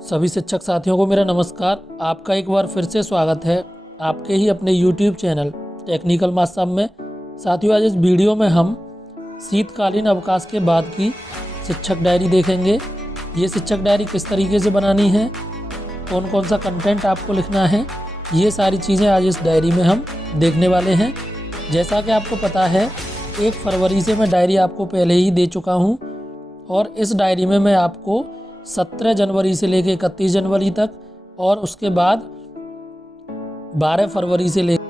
सभी शिक्षक साथियों को मेरा नमस्कार। आपका एक बार फिर से स्वागत है आपके ही अपने YouTube चैनल टेक्निकल माथ साहब में। साथियों, आज इस वीडियो में हम शीतकालीन अवकाश के बाद की शिक्षक डायरी देखेंगे। ये शिक्षक डायरी किस तरीके से बनानी है, कौन कौन सा कंटेंट आपको लिखना है, ये सारी चीज़ें आज इस डायरी में हम देखने वाले हैं। जैसा कि आपको पता है, 1 फरवरी से मैं डायरी आपको पहले ही दे चुका हूँ और इस डायरी में मैं आपको 17 जनवरी से लेकर 31 जनवरी तक और उसके बाद 12 फरवरी से लेकर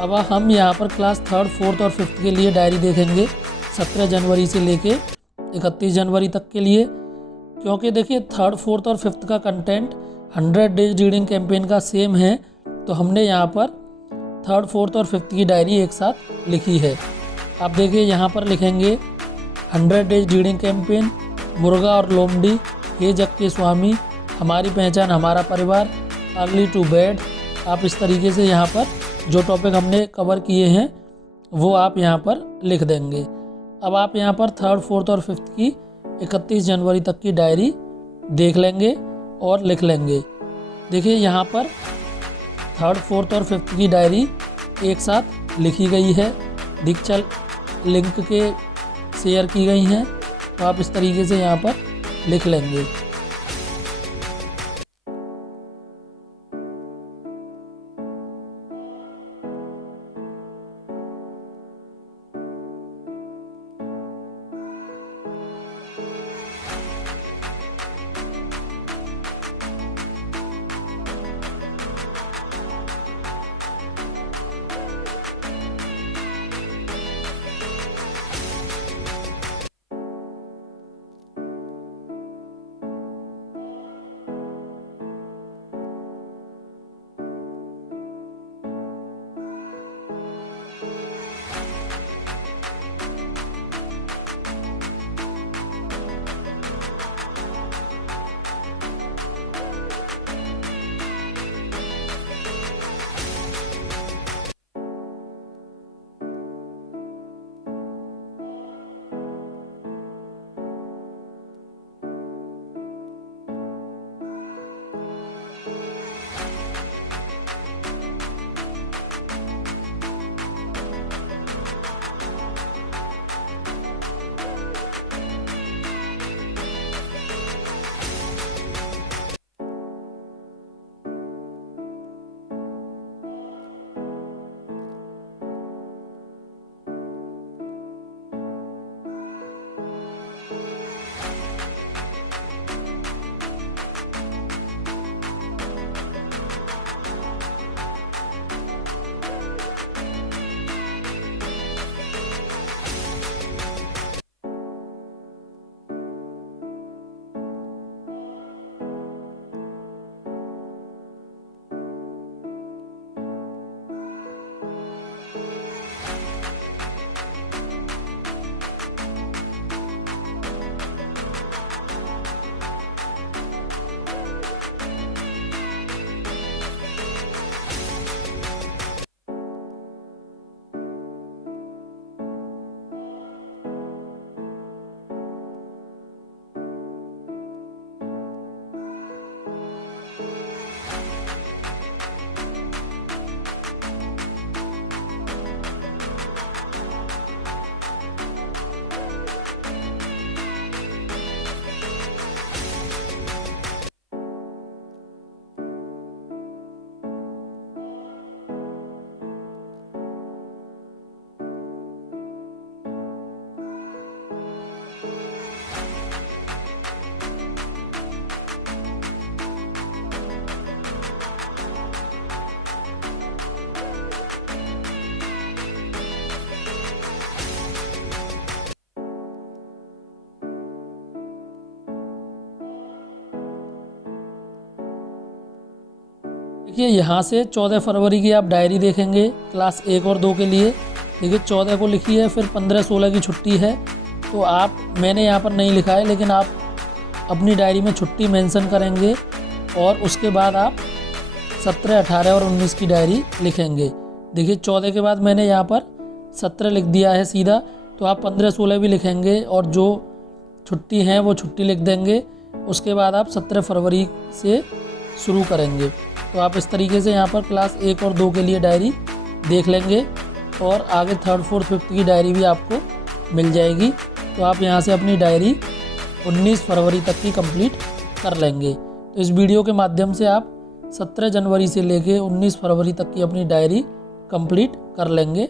अब हम यहाँ पर क्लास 3rd, 4th और 5th के लिए डायरी देखेंगे 17 जनवरी से लेके 31 जनवरी तक के लिए। क्योंकि देखिए थर्ड, फोर्थ और फिफ्थ का कंटेंट 100 डेज रीडिंग कैंपेन का सेम है, तो हमने यहाँ पर थर्ड, फोर्थ और फिफ्थ की डायरी एक साथ लिखी है। आप देखिए यहाँ पर लिखेंगे 100 डेज रीडिंग कैंपेन, मुर्गा और लोमड़ी, हे जग के स्वामी, हमारी पहचान हमारा परिवार, अर्ली टू बेड। आप इस तरीके से यहाँ पर जो टॉपिक हमने कवर किए हैं वो आप यहाँ पर लिख देंगे। अब आप यहाँ पर थर्ड, फोर्थ और फिफ्थ की 31 जनवरी तक की डायरी देख लेंगे और लिख लेंगे। देखिए यहाँ पर थर्ड, फोर्थ और फिफ्थ की डायरी एक साथ लिखी गई है, दीक्षा लिंक के शेयर की गई हैं, तो आप इस तरीके से यहाँ पर लिख लेंगे। देखिए यहाँ से 14 फरवरी की आप डायरी देखेंगे क्लास 1 और 2 के लिए। देखिए 14 को लिखी है, फिर 15-16 की छुट्टी है, तो आप, मैंने यहाँ पर नहीं लिखा है लेकिन आप अपनी डायरी में छुट्टी मेंशन करेंगे और उसके बाद आप 17, 18 और 19 की डायरी लिखेंगे। देखिए 14 के बाद मैंने यहाँ पर 17 लिख दिया है सीधा, तो आप 15-16 भी लिखेंगे और जो छुट्टी हैं वो छुट्टी लिख देंगे। उसके बाद आप 17 फरवरी से शुरू करेंगे। तो आप इस तरीके से यहाँ पर क्लास 1 और 2 के लिए डायरी देख लेंगे और आगे थर्ड, फोर्थ, फिफ्थ की डायरी भी आपको मिल जाएगी। तो आप यहाँ से अपनी डायरी 19 फरवरी तक की कंप्लीट कर लेंगे। तो इस वीडियो के माध्यम से आप 17 जनवरी से लेके 19 फरवरी तक की अपनी डायरी कंप्लीट कर लेंगे।